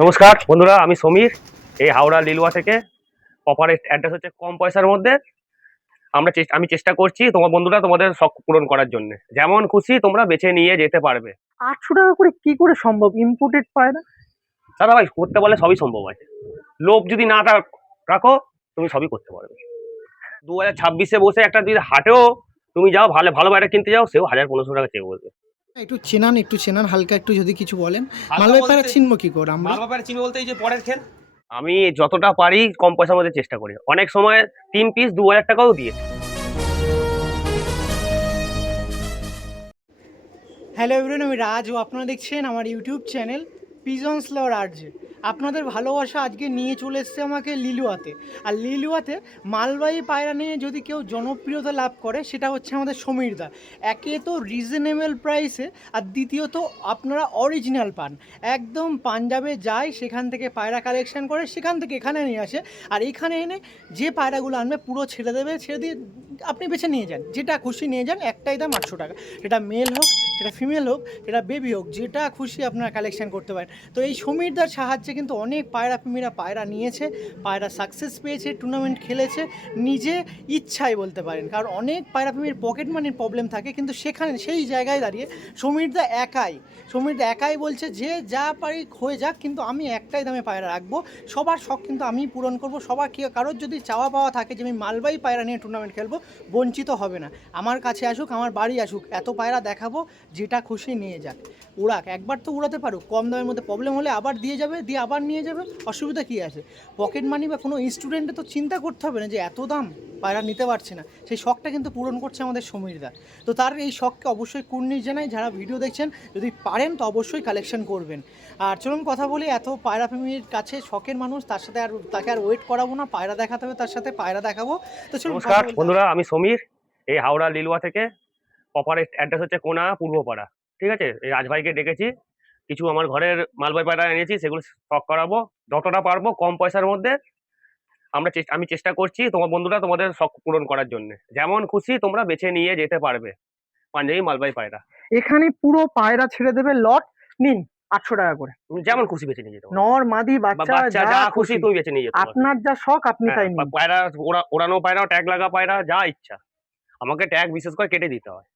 নমস্কার বন্ধুরা, আমি সমীর। এই হাওড়া লিলুয়া থেকে। প্রপার অ্যাড্রেস হচ্ছে কম পয়সার মধ্যে। আমি চেষ্টা করছি তোমার বন্ধুরা তোমাদের শখ পূরণ করার জন্য। যেমন খুশি তোমরা বেছে নিয়ে যেতে পারবে। ৮০০ টাকা করে কি করে সম্ভব? ইম্পোর্টেড পায়রা। দাদা ভাই, করতে পারলে সবই সম্ভব আছে। লোভ যদি না রাখো, তুমি সবই করতে পারবে। 2026-এ বসে একটা যদি হাটেও তুমি যাও, ভালো ভালো বাইরে কিনতে যাও, সেও 1000-1500 টাকা চেয়ে বলবে। একটু চেনান হালকা, একটু যদি কিছু বলেন। হালকা মালবাহী পায়রা বলতে চিনবো কি করে আমরা? মালবা পায়রা চিনি বলতে এই যে পরের খেল। আমি যতটা পারি কম পয়সার মধ্যে চেষ্টা করি। অনেক সময় 3 পিস 2000 টাকাও দিয়েছি। হ্যালো এভরিওয়ান, আমি রাজ ও আপনারা দেখছেন আমার ইউটিউব চ্যানেল পিজনস লর আরজে। আপনাদের ভালোবাসা আজকে নিয়ে চলে এসছে আমাকে লিলুয়াতে। আর লিলুয়াতে মালবাহী পায়রা নিয়ে যদি কেউ জনপ্রিয়তা লাভ করে সেটা হচ্ছে আমাদের সমীরদা। একে তো রিজনেবল প্রাইসে, আর দ্বিতীয়ত আপনারা অরিজিনাল পান। একদম পাঞ্জাবে যায়, সেখান থেকে পায়রা কালেকশন করে, সেখান থেকে এখানে নিয়ে আসে। আর এখানে এনে যে পায়রাগুলো আনবে পুরো ছেড়ে দেবে, ছেড়ে দিয়ে আপনি বেছে নিয়ে যান, যেটা খুশি নিয়ে যান। একটাই দাম 800 টাকা। সেটা মেল হোক, সেটা ফিমেল হোক, সেটা বেবি হোক, যেটা খুশি আপনারা কালেকশন করতে পারেন। তো এই সমীরদার সাহায্যে কিন্তু অনেক পায়রা প্রেমীরা পায়রা নিয়েছে, পায়রা সাকসেস পেয়েছে, টুর্নামেন্ট খেলেছে নিজে ইচ্ছায় বলতে পারেন। কারণ অনেক পায়রা প্রেমীর পকেট মানির প্রবলেম থাকে, কিন্তু সেখানে সেই জায়গায় দাঁড়িয়ে সমীরদা একাই বলছে যে যা পারি হয়ে যাক, কিন্তু আমি একটাই দামে পায়রা রাখবো। সবার শখ কিন্তু আমি পূরণ করব। কারোর যদি চাওয়া পাওয়া থাকে যে আমি মালবাহী পায়রা নিয়ে টুর্নামেন্ট খেলবো, বঞ্চিত হবে না। আমার কাছে আসুক, আমার বাড়ি আসুক, এত পায়রা দেখাবো, যেটা খুশি নিয়ে যাক, উড়াক। একবার তো উড়াতে পারুক, কম দামের মধ্যে প্রবলেম হলে আবার দিয়ে যাবে, দিয়ে আবার নিয়ে যাবে, অসুবিধা কী আছে? পকেট মানি বা কোনো স্টুডেন্টে তো চিন্তা করতে হবে না যে এত দাম পায়রা নিতে পারছে না। সেই শখটা কিন্তু পূরণ করছে আমাদের সমীরদা। তো তার এই শখকে অবশ্যই কুর্নিশ জানাই। যারা ভিডিও দেখছেন, যদি পারেন তো অবশ্যই কালেকশন করবেন। আর চলুন কথা বলি, এত পায়রা প্রেমীর কাছে শখের মানুষ, তাকে আর ওয়েট করাবো না, পায়রা দেখাতে হবে, তার সাথে পায়রা দেখাবো। তো চলুন কথা নমস্কার বলি। বন্ধুরা, আমি সমীর। এই হাওড়া লিলুয়া থেকে। প্রপার অ্যাড্রেস হচ্ছে কোনা পূর্বপাড়া। ঠিক আছে, এই রাজভাইকে ডেকেছি। কিছু আমার ঘরের মালবাহী পায়রা এনেছি, সেগুলো স্টক করাবো যতটা পারবো কম পয়সার মধ্যে। আমি চেষ্টা করছি তোমার বন্ধুরা তোমাদের শখ পূরণ করার জন্য। যেমন খুশি তোমরা বেছে নিয়ে যেতে পারবে পাঞ্জাবি মালবাহী পায়রা। এখানে পুরো পায়রা ছেড়ে দেবে, লট নিন ৮০০ টাকা করে। তুমি যেমন খুশি বেছে নিয়ে যেতে পারবে। নর মাদি বা বাচ্চা বাচ্চা যা যা খুশি খুশি, তুমি বেছে নিয়ে যেতে পারবে। আপনার যা শখ আপনি হ্যাঁ, তাই বা নিন। পায়রা ওড়ানো পায়রা, ট্যাগ লাগা পায়রা, যা ইচ্ছা। আমাকে ট্যাগ বিশেষ করে কেটে দিতে হয়।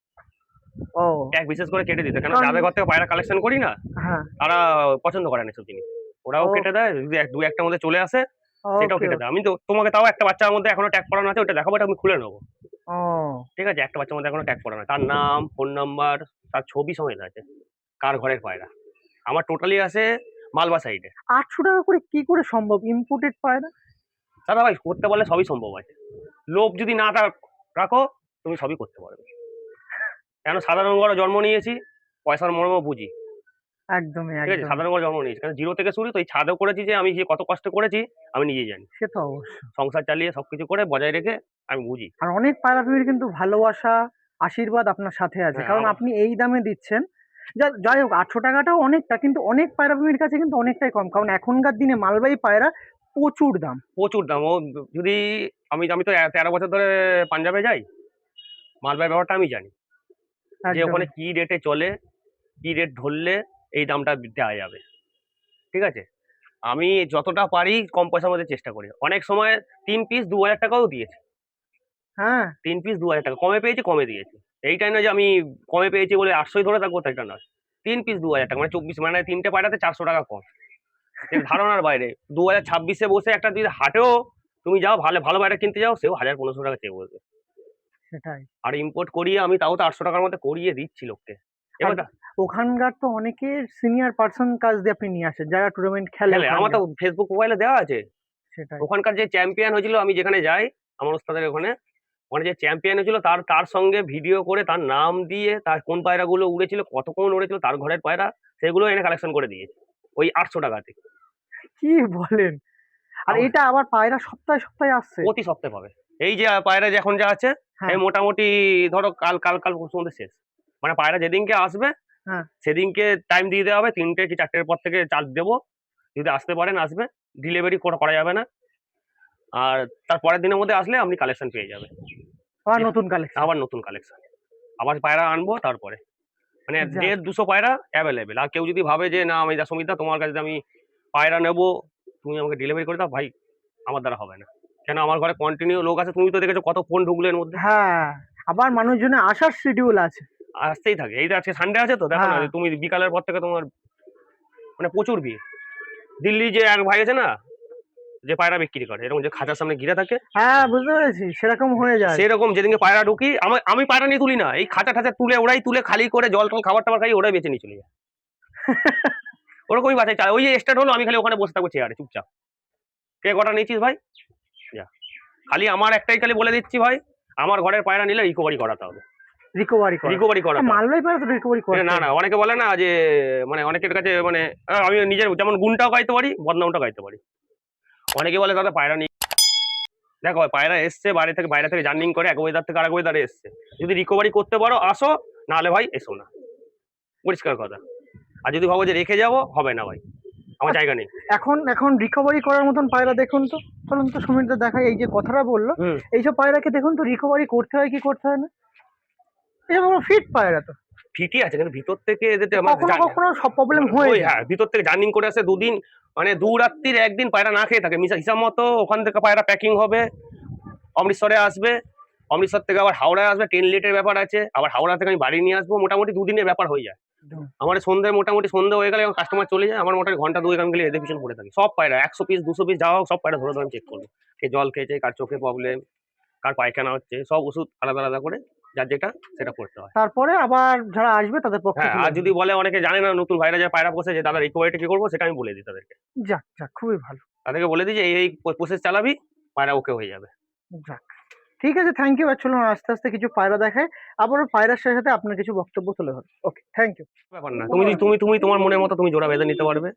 ও, ট্যাগ বিশেষ করে কেটে দিতে, কেন কারণ যাদের ঘর থেকে পায়রা কালেকশন করি না, হ্যাঁ। তারা পছন্দ করে না এসব জিনিস। ওরাও ও, কেটে দেয়, যদি দু একটার মধ্যে চলে আসে সেটাও ওকে কেটে ওকে। দেয়। আমি তো তোমাকে তাও একটা বাচ্চার মধ্যে এখনো ট্যাগ পড়ানো আছে, ওটা দেখাবো, এটা আমি খুলে নেবো। ও, ঠিক আছে, একটা বাচ্চার মধ্যে এখনো ট্যাগ পড়ানো, তার নাম, ফোন নাম্বার, তার ছবি সমেত আছে, কার ঘরের পায়রা। আমার টোটালি আছে মালবা সাইডে। ৮০০ টাকা করে কি করে সম্ভব? ইম্পোর্টেড পায়রা। দাদা ভাই, করতে পারলে সবই সম্ভব আছে। লোভ যদি না রাখো, তুমি সবই করতে পারবে। কেন, সাধারণ ঘরে জন্ম নিয়েছি, পয়সার মর্ম বুঝি। একদমই ঠিক আছে, একদম। সাধারণ ঘরে জন্ম নিয়েছি, কারণ জিরো থেকে শুরু। তো এই ছাদেও করেছি, যে আমি যে কত কষ্ট করেছি আমি নিজেই জানি। সে তো অবশ্যই। সংসার চালিয়ে সবকিছু করে বজায় রেখে আমি বুঝি। আর অনেক পায়রা প্রেমীর কিন্তু ভালোবাসা, আশীর্বাদ আপনার সাথে আছে, হ্যাঁ, কারণ আমার আপনি এই দামে দিচ্ছেন। যাই হোক, ৮০০ টাকাটাও অনেকটা, কিন্তু অনেক পায়রা প্রেমীর কাছে কিন্তু অনেকটাই কম, কারণ এখনকার দিনে মালবাহী পায়রা প্রচুর দাম। প্রচুর দাম। ও যদি আমি আমি তো 13 বছর ধরে পাঞ্জাবে যাই, মালবাহীর ব্যাপারটা আমি জানি, যে একদম। ওখানে কি রেটে চলে, কি রেট ধরলে এই দামটা দেওয়া যাবে। ঠিক আছে, আমি যতটা পারি কম পয়সার মধ্যে চেষ্টা করি। অনেক সময় 3 পিস 2000 টাকাও দিয়েছে। হ্যাঁ। 3 পিস 2000 টাকা কমে পেয়েছি, কমে দিয়েছি। এইটাই নয় যে আমি কমে পেয়েছি বলে 800 ধরে থাকবো, সেটা নয়। 3 পিস 2000 টাকা মানে 24, মানে 3টে পায়রাতে 400 টাকা কম। এটা ধারণার বাইরে। 2026-এ বসে একটা যদি হাটেও তুমি যাও, ভালো ভালো পায়রা কিনতে যাও, সেও 1000-1500 টাকা চেয়ে বলবে। সেটাই। আর ইম্পোর্ট করিয়ে আমি তাও তো 800 টাকার মধ্যে করিয়ে দিচ্ছি লোককে। আর এবার ওখানকার তো অনেকের সিনিয়র পার্সন কাজ দিয়ে আপনি নিয়ে আসেন, যারা টুর্নামেন্ট খেলে খেলে, আমার তো ওখানকার। ফেসবুক প্রোফাইলে দেওয়া আছে। সেটাই। ওখানকার যে চ্যাম্পিয়ন হয়েছিল, আমি যেখানে যাই আমার ওস্তাদের ওখানে, ওখানে যে চ্যাম্পিয়ন হয়েছিল তার তার সঙ্গে ভিডিও করে, তার নাম দিয়ে, তার কোন পায়রাগুলো উড়েছিল, কতক্ষণ উড়েছিল, তার ঘরের পায়রা, সেগুলো এনে কালেকশন করে দিয়েছে ওই 800 টাকাতে। কি বলেন? আর আমার এটা আবার পায়রা সপ্তাহে সপ্তাহে আসছে। প্রতি সপ্তাহে পাবে। এই যে পায়রা যে এখন যা আছে, হ্যাঁ। এই মোটামুটি ধরো কাল কাল কাল পরশু মধ্যে শেষ। মানে পায়রা যেদিনকে আসবে হ্যাঁ। সেদিনকে টাইম দিয়ে দেওয়া হবে, 3টে কি 4টের পর থেকে চার্জ দেবো। যদি আসতে পারেন আসবে, ডেলিভারি করা যাবে না। আর তার পরের দিনের মধ্যে আসলে আপনি কালেকশন পেয়ে যাবেন। আবার নতুন কালেকশন। আবার নতুন কালেকশন, আবার পায়রা আনবো তারপরে। মানে যাক। 150-200 পায়রা অ্যাভেলেবেল। আর কেউ যদি ভাবে যে না আমি সুমিতা তোমার কাছে আমি পায়রা নেবো, তুমি আমাকে ডেলিভারি করে দাও, ভাই আমার দ্বারা হবে না। কেন আমার ঘরে কন্টিনিউ লোক আছে, তুমি তো দেখেছো কত ফোন ঢুকলো এর মধ্যে, হ্যাঁ, আবার মানুষজনের আসার শিডিউল আছে। আসতেই থাকে। এই যে আজকে সানডে আছে তো দেখো না, হ্যাঁ। তুমি বিকালের পর থেকে তোমার মানে প্রচুর ভিড়। দিল্লি যে এক ভাই আছে না, যে পায়রা বিক্রি করে এরকম, যে খাঁচার সামনে ঘিরে থাকে, হ্যাঁ, বুঝতে পেরেছি, সেরকম হয়ে যায়। সেরকম যেদিনকে পায়রা ঢুকি, আমি পায়রা নিয়ে তুলি না, এই খাঁচা ঠাচা তুলে ওরাই তুলে খালি করে জল টল খাবার টাবার খাই ওরাই বেঁচে নিয়ে চলে যায়। ওরকমই বাছাই চায়। ওই যে স্টার্ট হলো, আমি খালি ওখানে বসে থাকবো চেয়ারে চুপচাপ, কে কটা নিয়েছিস ভাই যা। খালি আমার একটাই খালি বলে দিচ্ছি ভাই, আমার ঘরের পায়রা নিলে রিকভারি করাতে হবে, রিকভারি করে। রিকভারি করাতে হবে। মালবাহী পায়রা তো রিকভারি করে। না না, অনেকে বলে না যে মানে অনেকের কাছে মানে আমি নিজের যেমন গুণটাও গাইতে পারি, বদনামটাও গাইতে পারি। অনেকে বলে দাদা পায়রা নিয়ে দেখো, পায়রা এসছে বাইরে থেকে জার্নিং করে এক ওয়েদার থেকে আরেক ওয়েদারে এসছে, যদি রিকভারি করতে পারো আসো, নাহলে ভাই এসো না, পরিষ্কার কথা। আর যদি ভাবো যে রেখে যাবো, হবে না ভাই, আমার জায়গা নেই। এখন রিকভারি করার মতন পায়রা দেখুন তো, চলুন তো সুমিতদা দেখাই। এই যে কথাটা বললো, এইসব পায়রাকে দেখুন তো রিকভারি করতে হয় কি করতে হয় না। এসব ফিট পায়রা তো ঠিকই আছে, কিন্তু ভিতর থেকে এদের কখনো কখনো সব প্রবলেম হয়ে যায়। হ্যাঁ, ভিতর থেকে জার্নিং করে আসে দুদিন, মানে 2 রাত্রির একদিন পায়রা না খেয়ে থাকে, হিসাব মতো ওখান থেকে পায়রা প্যাকিং হবে, অমৃতসরে আসবে, অমৃতসর থেকে আবার হাওড়ায় আসবে, 10 লেটের ব্যাপার আছে, আবার হাওড়া থেকে আমি বাড়ি নিয়ে আসবো, মোটামুটি 2 দিনের ব্যাপার হয়ে যায়। আমার মোটামুটি সন্ধ্যে হয়ে গেলে কাস্টমার চলে যায়, আমার মোটামুটি ঘন্টা 2 আমি গেলে এদের পিছনে পড়ে থাকি। সব পায়রা 100 পিস 200 পিস যাওয়া হোক, সব পায়রা ধরে আমি চেক করবো, কে জল খেয়েছে, কার চোখে প্রবলেম, কার পায়খানা হচ্ছে, সব ওষুধ আলাদা আলাদা করে যার যেটা সেটা করতে হয়। তারপরে আবার যারা আসবে তাদের পক্ষে হ্যাঁ, আর যদি বলে অনেকে জানে না, নতুন ভাইরা যে পায়রা পোষে, যে দাদা রিকভারিটা কি করবো, সেটা আমি বলে দিই তাদেরকে। যাক যাক, খুবই ভালো। তাদেরকে বলে দিই যে এই প্রসেস চালাবি, পায়রা ওকে হয়ে যাবে। যাক, ঠিক আছে, থ্যাংক ইউ। আর চলুন আস্তে আস্তে কিছু পায়রা দেখায়, আবারও পায়রার সাথে সাথে আপনার কিছু বক্তব্য তুলে ধরুন। ওকে, থ্যাংক ইউ। ব্যাপার না, তুমি তোমার মনের মতো তুমি জোড়া বেঁধে নিতে পারবে,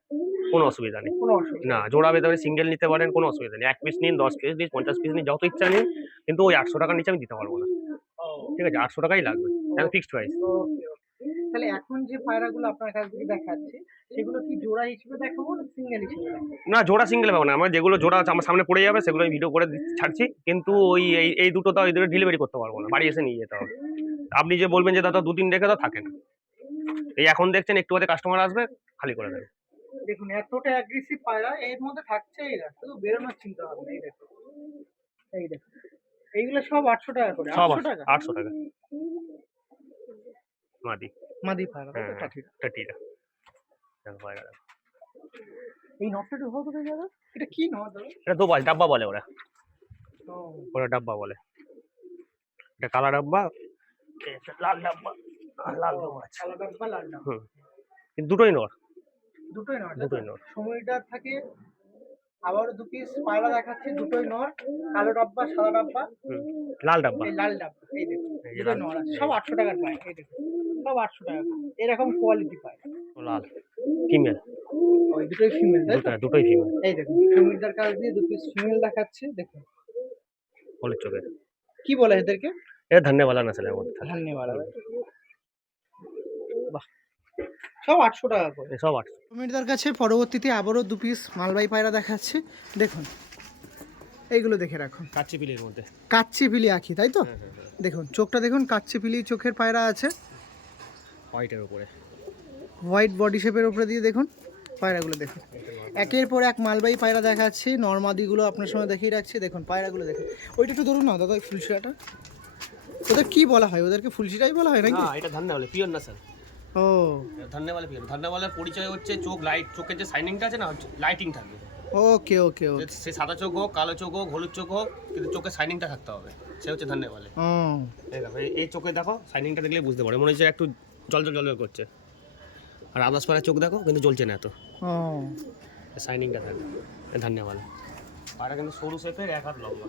কোনো অসুবিধা নেই। কোনো অসুবিধা না, জোড়া বেঁধে সিঙ্গেল নিতে পারেন, কোনো অসুবিধা নেই। 1 পিস নিন, 10 পিস নিন, 50 পিস নিন, যত ইচ্ছা নিন, কিন্তু ওই 800 টাকার নিচে আমি দিতে পারবো না। ঠিক আছে, 800 টাকাই লাগবে, ফিক্সড প্রাইস। ওকে ওকে। তাহলে এখন যে পায়রাগুলো আপনার কাছ থেকে দেখাচ্ছি, সেগুলো কি জোড়া হিসেবে দেখাবো না সিঙ্গেল হিসেবে দেখাবো? না, জোড়া সিঙ্গেল পাবো না, আমার যেগুলো জোড়া আছে আমার সামনে পড়ে যাবে, সেগুলো আমি ভিডিও করে ছাড়ছি, কিন্তু ওই এই দুটো তো এই দুটো ডেলিভারি করতে পারবো না, বাড়ি এসে নিয়ে যেতে হবে। আপনি যে বলবেন যে দাদা 2-3 রেখে দাও, থাকে না। এই এখন দেখছেন একটু বাদে কাস্টমার আসবে, খালি করে দেবে। দেখুন এতটা অ্যাগ্রেসিভ পায়রা এর মধ্যে থাকছেই না, শুধু বেরোনোর চিন্তা ভাবনা। এই দেখুন, এই দেখুন, এইগুলো সব 800 টাকা করে। সব 800 টাকা 800 টাকা মাদি। মাদি পায়রা। হ্যাঁ, এটা ঠিক। টাটিটা দেখো পায়রা দেখো। এই নটটা একটু ভালো করে যাবে। এটা কি নট দাদা? এটা দোবাজ ডাব্বা বলে ওরা, ও, ওরা ডাব্বা বলে। এটা কালা ডাব্বা, এটা লাল ডাব্বা, আর লাল দোবাজ। কালো ডাব্বা, লাল ডাব্বা। হুম, কিন্তু দুটোই নর, দুটোই নট। দুটোই নর। সময়টা থাকে। আবারও 2 পিস পায়রা দেখাচ্ছি, দুটোই নর। কালো ডাব্বা, সাদা ডাব্বা, হুম, লাল ডাব্বা। এই লাল ডাব্বা। এই দেখুন, এই যে দুটোই লাল, নর আছে। সব 800 টাকার পায়। এই দেখুন, সব 800 টাকা করে। এরকম কোয়ালিটি পায়। ও লাল, ফিমেল, ওই দুটোই ফিমেল, তাই তো? দুটোই ফিমেল। এই দেখুন, ফিমেলটার কাছ দিয়ে 2 পিস ফিমেল দেখাচ্ছে। দেখুন হলুদ চোখের, কি বলে এদেরকে? এটা ধন্যবাদ না ছেলের মধ্যে থাকে। ধন্যবাদ। বাহ, সব 800 টাকা করে। এই সব 800। সুমিতদার কাছে পরবর্তীতে আবারও 2 পিস মালবাহী পায়রা দেখাচ্ছে। দেখুন এইগুলো দেখে রাখুন, কাচ্চি পিলির মধ্যে। কাচ্চি পিলি আঁখি, তাই তো? হ্যাঁ, হ্যাঁ, হ্যাঁ। দেখুন চোখটা দেখুন, কাচ্চি পিলি চোখের পায়রা আছে, হোয়াইটের উপরে। হোয়াইট বডি শেপের উপরে দিয়ে দেখুন পায়রাগুলো দেখুন। একের পর এক মালবাহী পায়রা দেখাচ্ছি, নর্মাদিগুলো আপনার সঙ্গে দেখিয়ে রাখছি। দেখুন পায়রাগুলো দেখুন, ওইটা একটু ধরুন না দাদা, ওই ফুলশিরাটা। ওদের কি বলা হয়? ওদেরকে ফুলশিরাই বলা হয় নাকি? না, এটা ধান্না বলে, পিওর না স্যার। ও, ধান্না বলে পিওর। ধান্না বলার পরিচয় হচ্ছে চোখ লাইট, চোখের যে শাইনিংটা আছে না, লাইটিং থাকবে। ওকে ওকে ওকে। সে সাদা চোখ হোক, কালো চোখ হোক, হলুদ চোখ হোক, কিন্তু চোখের শাইনিংটা থাকতে হবে, সে হচ্ছে ধান্না বলে। ও, এই দেখো, এই চোখে দেখো শাইনিংটা দেখলে বুঝতে পারে, মনে হচ্ছে একটু জল জল জল করছে। আর আদার্স পাড়ার চোখ দেখো, কিন্তু জ্বলছে না এত, ও, শাইনিংটা থাকবে। ধান্না বলে। পায়রা কিন্তু সরু শেপের, 1 হাত লম্বা,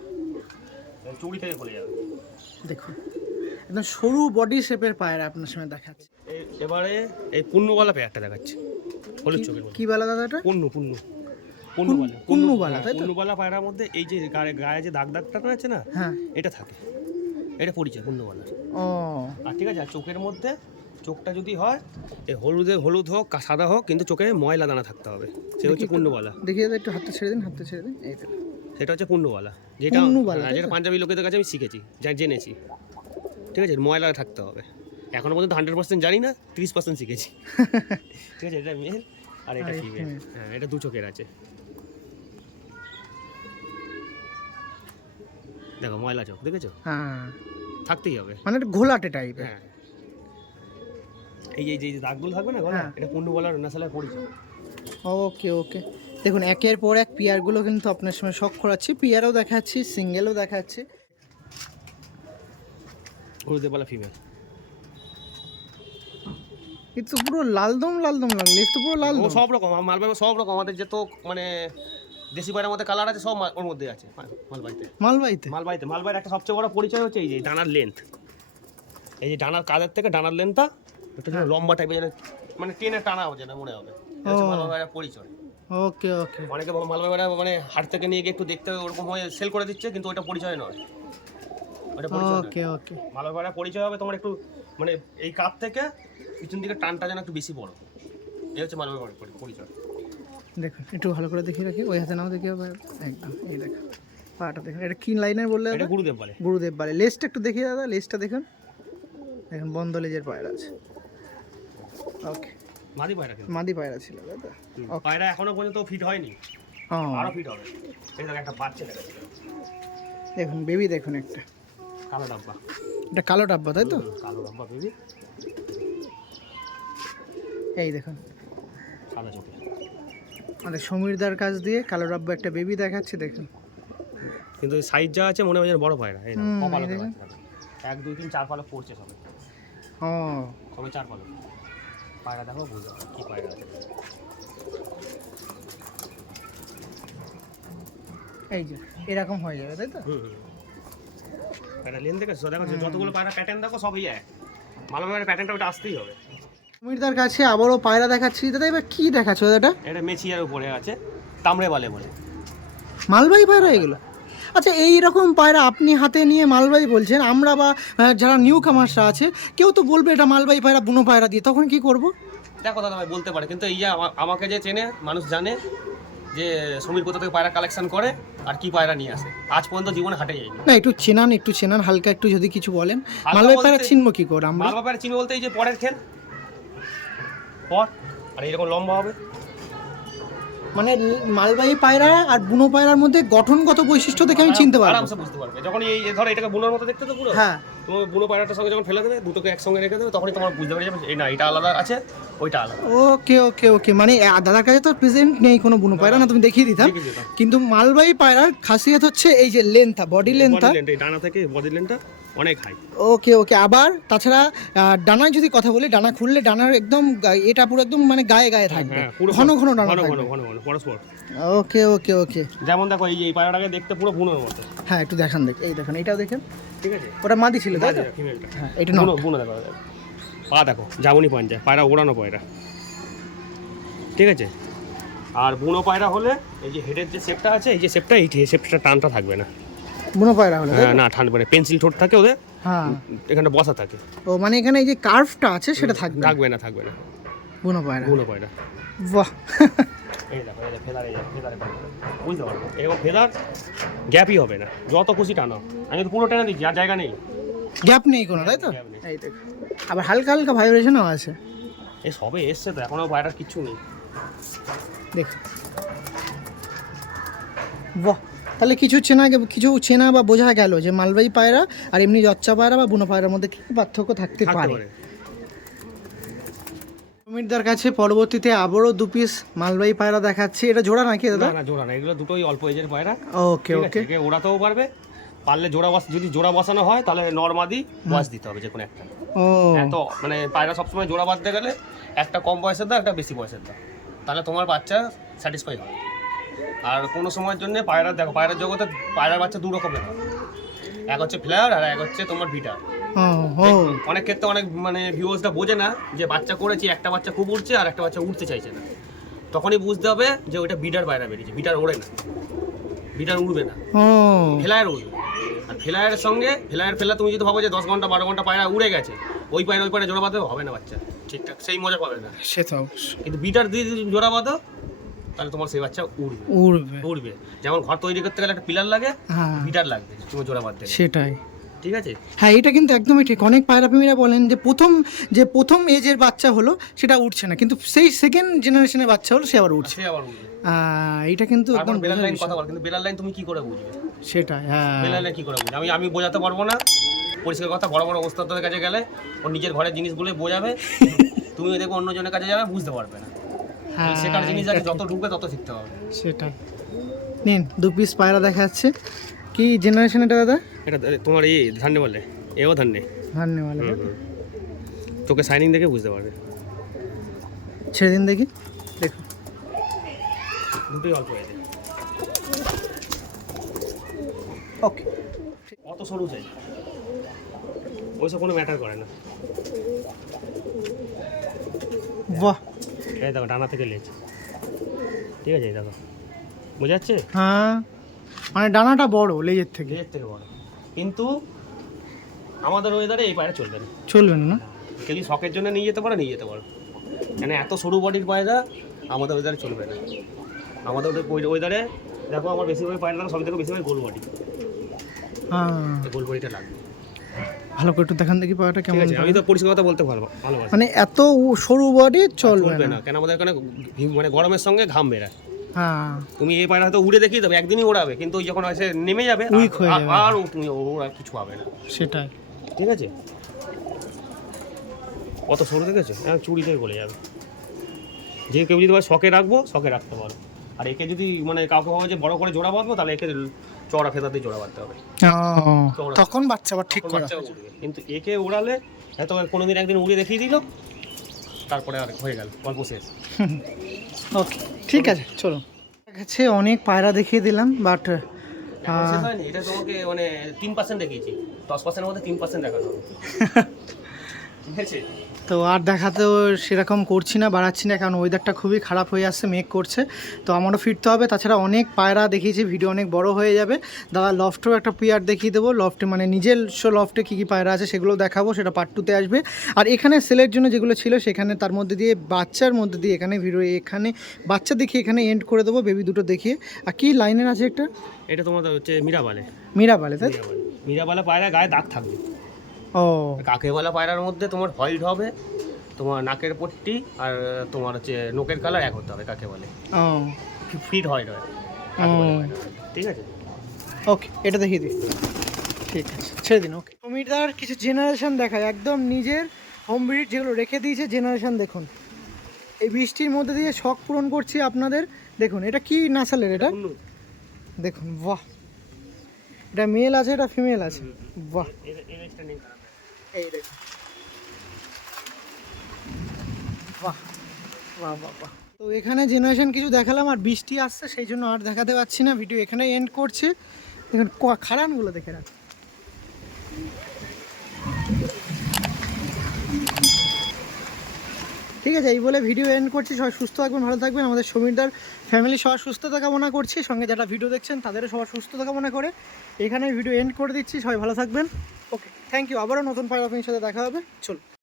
চুড়ি থেকে খুলে যাবে। দেখুন একদম সরু বডি শেপের পায়রা আপনার সঙ্গে দেখাচ্ছে। এবারে এই পুন্নুওয়ালা পেয়ারটা দেখাচ্ছে, হলুদ চোখের মধ্যে। কি বলা দাদা এটা? পুন্নুওয়ালা, পুন্নুওয়ালা, তাই তো? পুন্নুওয়ালা পায়রার মধ্যে এই যে গায়ে যে দাগ দাগটা আছে না, হ্যাঁ। এটা থাকে, এটা পরিচয় পুন্নুওয়ালার। ও, আর ঠিক আছে, আর চোখের মধ্যে চোখটা যদি হয় এই হলুদ হোক সাদা হোক, কিন্তু চোখে ময়লা দানা থাকতে হবে, সে হচ্ছে পুন্নুওয়ালা। দেখিয়ে দাদা একটু, হাতটা ছেড়ে দিন, হাতটা ছেড়ে দিন। এই তো সেটা হচ্ছে পুন্নুওয়ালা, যেটা পুন্নুওয়ালা, তাই তো? যেটা পাঞ্জাবি লোকেদের কাছে আমি শিখেছি, জেনেছি। ঠিক আছে, ময়লা থাকতে হবে। এখনো পর্যন্ত 100% জানি না, 30% শিখেছি। ঠিক আছে, এটা মেল, আর এটা আর এই ফিমেল। female। হ্যাঁ, এটা দু চোখের আছে। দেখো ময়লা চোখ, দেখেছো? হ্যাঁ, থাকতেই হবে। মানে এটা ঘোলাটে টাইপের। হ্যাঁ, এই যে দাগগুলো থাকবে না গলায়, হ্যাঁ। এটা পূর্ণ গলার নাসালের পরিচয়। ওকে ওকে, দেখুন একের পর এক পিয়ারগুলো কিন্তু আপনার সময় শখ করাচ্ছি, পিয়ারও দেখাচ্ছি, সিঙ্গেলও দেখাচ্ছি। গুরুদেবলা ফিমেল। এই তো পুরো লালদম লাগলে, এই তো পুরো ও লালদম। সব রকম মালবাই, সব রকম আমাদের যে তো মানে দেশি পায়রার মধ্যে কালার আছে সব ওর মধ্যে আছে মালবাইতে। মালবাইয়ের একটা সবচেয়ে বড় পরিচয় হচ্ছে এই যে ডানার লেন্থ। এই যে ডানার কাদের থেকে ডানার লেন্থটা একটু যেন লম্বা টাইপের, মানে টেনে টানা হবে যেন মনে হবে। এটা হচ্ছে মালবাইয়ের পরিচয়। ওকে ওকে, অনেকে মালবাইয়ের মানে হাট থেকে নিয়ে গিয়ে একটু দেখতে ওরকম হয়ে সেল করে দিচ্ছে, কিন্তু ওটা পরিচয় নয়। ওটা পরিচয় নয়। ওকে ওকে, মালবাইয়ের পরিচয় হবে তোমার একটু মানে এই কাপ থেকে পিছন দিকে টানটা যেন একটু বেশি বড়। এই হচ্ছে মালবাইয়ের পরিচয়। দেখুন একটু ভালো করে দেখিয়ে রাখি, ওই হাতে নাও দেখি একদম। এই দেখুন পাটা দেখুন, এটা কি লাইনের বললে এটা দাদা? গুরুদেব বলে। গুরুদেব বাড়ি। লেজটা একটু দেখিয়ে দাদা, লেজটা দেখুন, দেখুন বন্ধ লেজের পায়রা আছে। ওকে, মাদি পায়রা কিন্তু। মাদি পায়রা ছিল দাদা। পায়রা এখনো পর্যন্ত ফিট হয়নি, ও আরো ফিট হবে। এই দেখো একটা বাচ্চা দেখাচ্ছে, দেখুন বেবি দেখুন একটা, কালো ডাব্বা। এটা কালো ডাব্বা তাই তো? কালো ডাব্বা বেবি, এই দেখুন সাদা চোখে। আমাদের সমীরদার কাছ দিয়ে কালো ডাব্বা একটা বেবি দেখাচ্ছে, দেখুন। কিন্তু সাইজ যা আছে মনে হয় যেন বড় পায়রা। এই হুম, কপালে এই দেখুন। 1 2 3 4 পালক পড়ছে সবে, ও সবে 4 পালক। পায়রা দেখো বুঝো কি পায়রা আছে। এই যে এরকম হয়ে যাবে তাই তো? পায়রা লেন দেখেছো? দেখো যতগুলো পায়রা প্যাটার্ন দেখো সবই এক। মালবাইয়ের প্যাটার্নটা ওটা আসতেই হবে। সমীরদার কাছে আবারও পায়রা দেখাচ্ছি দাদা, এবার কি দেখাচ্ছ দাদা? এটা মেচিয়ার উপরে আছে, তামড়ে বলে। মালবাহী পায়রা এগুলো? আচ্ছা, এই রকম পায়রা আপনি হাতে নিয়ে মালবাহী বলছেন, আমরা বা যারা নিউ কামার্সরা আছে কেউ তো বলবে এটা মালবাহী পায়রা, বুনো পায়রা দিয়ে, তখন কি করব? দেখো দাদা ভাই বলতে পারে, কিন্তু এই যে আমাকে যে চেনে মানুষ জানে যে সমীর কোথা থেকে পায়রা কালেকশন করে আর কি পায়রা নিয়ে আসে। আজ পর্যন্ত জীবনে হাটে যায়নি। না, একটু চেনান হালকা, একটু যদি কিছু বলেন। মালবাহী পায়রা চিনবো কি করে আমরা? মালবা পায়রা চিনি বলতে এই যে পরের খেল পর, আর এরকম লম্বা হবে। মানে মালবাহী পায়রা আর বুনো পায়রার মধ্যে গঠনগত বৈশিষ্ট্য দেখে আমি চিনতে পারবো। আরামসে বুঝতে পারবে। যখন এই ধরো এটাকে বুনোর মতো দেখতে তো পুরো, হ্যাঁ, তোমার বুনো পায়রাটার সঙ্গে যখন ফেলে দেবে, দুটোকে একসঙ্গে রেখে দেবে, তখনই তোমার বুঝতে পারবে এই না এটা আলাদা আছে, ওইটা আলাদা। ওকে ওকে ওকে, মানে দাদার কাছে তো প্রেজেন্ট নেই কোনো বুনো পায়রা, না তুমি দেখিয়ে দিতাম। দেখিয়ে দিতাম। কিন্তু মালবাহী পায়রার খাসিয়ত হচ্ছে এই যে লেন্থটা, বডি লেন্থটা। এই ডানা থেকে বডি লেন্থটা অনেক হাই। ওকে ওকে, আবার তাছাড়া ডানায় যদি কথা বলি, ডানা খুললে ডানার একদম এটা পুরো একদম মানে গায়ে গায়ে থাকবে, ঘন ঘন ডানা থাকবে। ঘন পরস্পর। ওকে ওকে ওকে, যেমন দেখো এই পায়রাটাকে দেখতে পুরো বুনোর মতো। হ্যাঁ একটু দেখান, এই দেখুন, এইটাও দেখেন। ঠিক আছে, ওটা মাদি ছিল তাই তো? ফিমেলটা। হ্যাঁ, এটা না। বুনো দেখো, পা দেখো জামুনি পাঞ্জা, পায়রা ওড়ানো পায়রা। ঠিক আছে, আর বুনো পায়রা হলে এই যে হেডের যে শেপটা আছে, এই যে শেপটা, এই শেপটা টানটা থাকবে না। বুনো পায়রা হলো তাই তো? না টানবে না, পেন্সিল ঠোঁট থাকে ওদের, হ্যাঁ। এখানে বসা থাকে। ও মানে এখানে এই যে কার্ভটা আছে সেটা থাকবে না। থাকবে না বুনো পায়রা। বুনো পায়রা। বাহ, এই দেখো এই যে ফেদার, এই যে ফেদারে বুঝতে পারবো, এরকম ফেদার গ্যাপই হবে না, যত খুশি টানো। আমি তো পুরো টেনে দিচ্ছি, আর জায়গা নেই, গ্যাপ নেই কোনো তাই তো? গ্যাপ নেই। এই দেখো, আবার হালকা হালকা ভাইব্রেশনও আছে, এই সবে এসছে তো, এখনো পায়রার কিচ্ছু নেই। দেখো। বাহ, তাহলে কিছু চেনা বা বোঝা গেল যে মালবাহী পায়রা আর এমনি জচ্চা পায়রা বা বুনো পায়রার মধ্যে কি পার্থক্য থাকতে পারে। সমীরদার কাছে পরবর্তীতে আবারও 2 পিস মালবাহী পায়রা দেখাচ্ছি। এটা জোড়া নাকি দাদা? না জোড়া না, এগুলো দুটোই অল্প এজের পায়রা। ওকে ওকে, একে ওড়াতেও পারবে, পারলে যদি জোড়া বসানো হয় তাহলে নরমাদি বয়স দিতে হবে যে কোনো একটা। ও এত মানে পায়রা সবসময় জোড়া বাঁধতে গেলে একটা কম বয়সের দাও, একটা বেশি বয়সের দাও, তাহলে তোমার বাচ্চা স্যাটিসফাই হবে। আর কোনো সময়ের জন্য পায়রা দেখো, পায়রার জগতে পায়রার বাচ্চা 2 রকমের হয়, এক হচ্ছে ফ্লেয়ার আর এক হচ্ছে তোমার বিটার। ও অনেক ক্ষেত্রে অনেক মানে ভিউয়ার্সটা বোঝে না যে বাচ্চা করেছি, একটা বাচ্চা খুব উড়ছে আর একটা বাচ্চা উঠতে চাইছে না, তখনই বুঝতে হবে যে ওইটা বিডার পায়রা বেরিয়েছে। বিডার ওড়ে না, বিডার উড়বে না, ও ফ্লায়ার উড়বে। আর ফ্লায়ারের সঙ্গে ফেলা তুমি যদি ভাবো যে 10 ঘন্টা 12 ঘন্টা পায়রা উড়ে গেছে, ওই পায়রা জোড়া বাঁধতে হবে না, বাচ্চা ঠিকঠাক সেই মজা পাবে না। সে তো অবশ্যই। কিন্তু বিটার দিয়ে যদি জোড়া বাঁধো তাহলে তোমার সেই বাচ্চা উড়বে। যেমন ঘর তৈরি করতে গেলে একটা পিলার লাগে, হ্যাঁ বিটার লাগবে তুমি জোড়া বাঁধতে গেলে। সেটাই। ঠিক আছে। হ্যাঁ, এটা কিন্তু একদমই ঠিক। অনেক পায়রা প্রেমীরা বলেন যে প্রথম এজের বাচ্চা হলো সেটা উঠছে না, কিন্তু সেই সেকেন্ড জেনারেশনের বাচ্চা হলো সে আবার উঠছে। সে আবার উঠবে। এইটা কিন্তু একদম বেলার বোঝার লাইন বিষয়। কথা বল, কিন্তু বেলার লাইন তুমি কি করে বুঝবে? সেটাই, হ্যাঁ। বেলার লাইন কি করে বুঝবে? আমি বোঝাতে পারবো না। পরিষ্কার কথা, বড় বড় ওস্তাদের কাছে গেলে ওর নিজের ঘরের জিনিসগুলোই বোঝাবে। তুমি দেখো অন্যজনের কাছে যাবে, বুঝতে পারবে না। হ্যাঁ, শেখার জিনিস আছে, এটা যত ঢুকবে তত শিখতে হবে। সেটাই। নিন 2 পিস পায়রা দেখা যাচ্ছে। কি জেনারেশন এটা দাদা? এটা তোমার এই ধান্নে বলে, এও ধান্নে। ধন্যবাদ। তোকে সাইনিং দেখে বুঝতে পারবে। ছেড়ে দিন দেখি, দেখুন। দুটোই অল্প হয়েছে। ওকে। অত সরু চাই, ওইসব কোনো ম্যাটার করে না। বাহ। এই দেখো ডানা থেকে লেজ, ঠিক আছে, এই দেখো বোঝা যাচ্ছে? হ্যাঁ, মানে ডানাটা বড় লেজের থেকে। লেজের থেকে বড়, কিন্তু আমাদের ওয়েদারে এই পায়রা চলবে না। চলবে না? কেউ যদি শখের জন্য নিয়ে যেতে পারো, নিয়ে যেতে পারো। কেন এত সরু বডির পায়রা আমাদের ওয়েদারে চলবে না। আমাদের ওয়েদারে দেখো, আমার বেশিরভাগ পায়রা সব থেকে বেশিরভাগ গোল বডি। হ্যাঁ, গোল বডিটা লাগবে। ভালো করে একটু দেখান দেখি পায়রাটা ঠিক কেমন। আছে, আমি তো পরিষ্কার কথা বলতে ভালোবাসি। মানে এত সরু বডি চলবে চলবে না। না, কেন আমাদের এখানে মানে গরমের সঙ্গে ঘাম বেরায়। হ্যাঁ, তুমি এই পায়রা হয়তো উড়ে দেখিয়ে দেবে, একদিনই ওড়াবে, কিন্তু ওই যখন এসে নেমে যাবে Weak হয়ে যাবে। আর তুমি ওর আর কিছু হবে না। সেটাই। ঠিক আছে, কত সরু দেখেছো? চুরি থেকে গলে যাবে। যে কেউ যদি শখে রাখবো, শখে রাখতে পারো। আর একে যদি মানে কাউকে ভাবে যে বড় করে জোড়া বাঁধবো, তাহলে একে চড়া ফেতা দিয়ে জোড়া বাঁধতে হবে। তখন বাচ্চা আবার ঠিক তখন করা। বাচ্চা উঠবে। কিন্তু একে ওড়ালে হয়তো কোনোদিন একদিন উড়ে দেখিয়ে দিল, তারপরে আর হয়ে গেল, গল্প শেষ। ওকে, ঠিক আছে, চলো। কাছে অনেক পায়রা দেখিয়ে দিলাম, বাট এখন শেষ হয়নি। এটা তোমাকে মানে 3% দেখিয়েছি, 10%-এর মধ্যে 3% দেখানো হবে। ঠিক আছে, তো আর দেখাতেও সেরকম করছি না, বাড়াচ্ছি না, কারণ ওয়েদারটা খুবই খারাপ হয়ে আসছে, মেঘ করছে। তো আমারও ফিরতে হবে। তাছাড়া অনেক পায়রা দেখিয়েছি, ভিডিও অনেক বড় হয়ে যাবে। দাদা লফটেও একটা পিয়ার দেখিয়ে দেবো। লফটে মানে নিজস্ব লফটে কী কী পায়রা আছে সেগুলো দেখাবো, সেটা পার্ট 2-তে আসবে। আর এখানে সেলের জন্য যেগুলো ছিল সেখানে তার মধ্যে দিয়ে বাচ্চার মধ্যে দিয়ে এখানে ভিডিও, এখানে বাচ্চা দেখিয়ে এখানে এন্ড করে দেবো, বেবি দুটো দেখিয়ে। আর কি লাইনের আছে একটা? এটা তোমাদের হচ্ছে মীরাবালে। মীরাবালে, তাই? মীরাবালে পায়রা গায়ে দাগ থাকবে। ও, কাকেওয়ালা পায়রার মধ্যে তোমার হোয়াইট হবে, তোমার নাকের পট্টি আর তোমার হচ্ছে নোকের কালার এক হতে হবে। কাকে বলে ও, ফিট হোয়াইট হয়। ঠিক আছে, ওকে, এটা দেখিয়ে দিই। ঠিক আছে, ছেড়ে দিন। ওকে, সমীরদার কিছু জেনারেশন দেখায়, একদম নিজের হোম ব্রিড যেগুলো রেখে দিয়েছে জেনারেশন। দেখুন, এই বৃষ্টির মধ্যে দিয়ে শখ পূরণ করছি আপনাদের। দেখুন, এটা কি নাসালের? এটা দেখুন, বাহ। এটা মেল আছে, এটা ফিমেল আছে। বাহ, এই দেখুন, বাহ বাহ বাহ বাহ। তো এখানে জেনারেশন কিছু দেখালাম, আর বৃষ্টি আসছে সেই জন্য আর দেখাতে পারছি না। ভিডিও এখানে এন্ড করছে। দেখুন খাড়ানগুলো দেখে রাখ। ঠিক আছে, এই বলে ভিডিও এন্ড করছি। সবাই সুস্থ থাকবেন, ভালো থাকবেন। আমাদের সমীরদার ফ্যামিলি সবার সুস্থতা কামনা করছি, সঙ্গে যারা ভিডিও দেখছেন তাদেরও সবার সুস্থতা কামনা করে এখানে ভিডিও এন্ড করে দিচ্ছি। সবাই ভালো থাকবেন। ওকে, থ্যাংক ইউ। আবারও নতুন পায়রা আপনার সাথে দেখা হবে। চলো।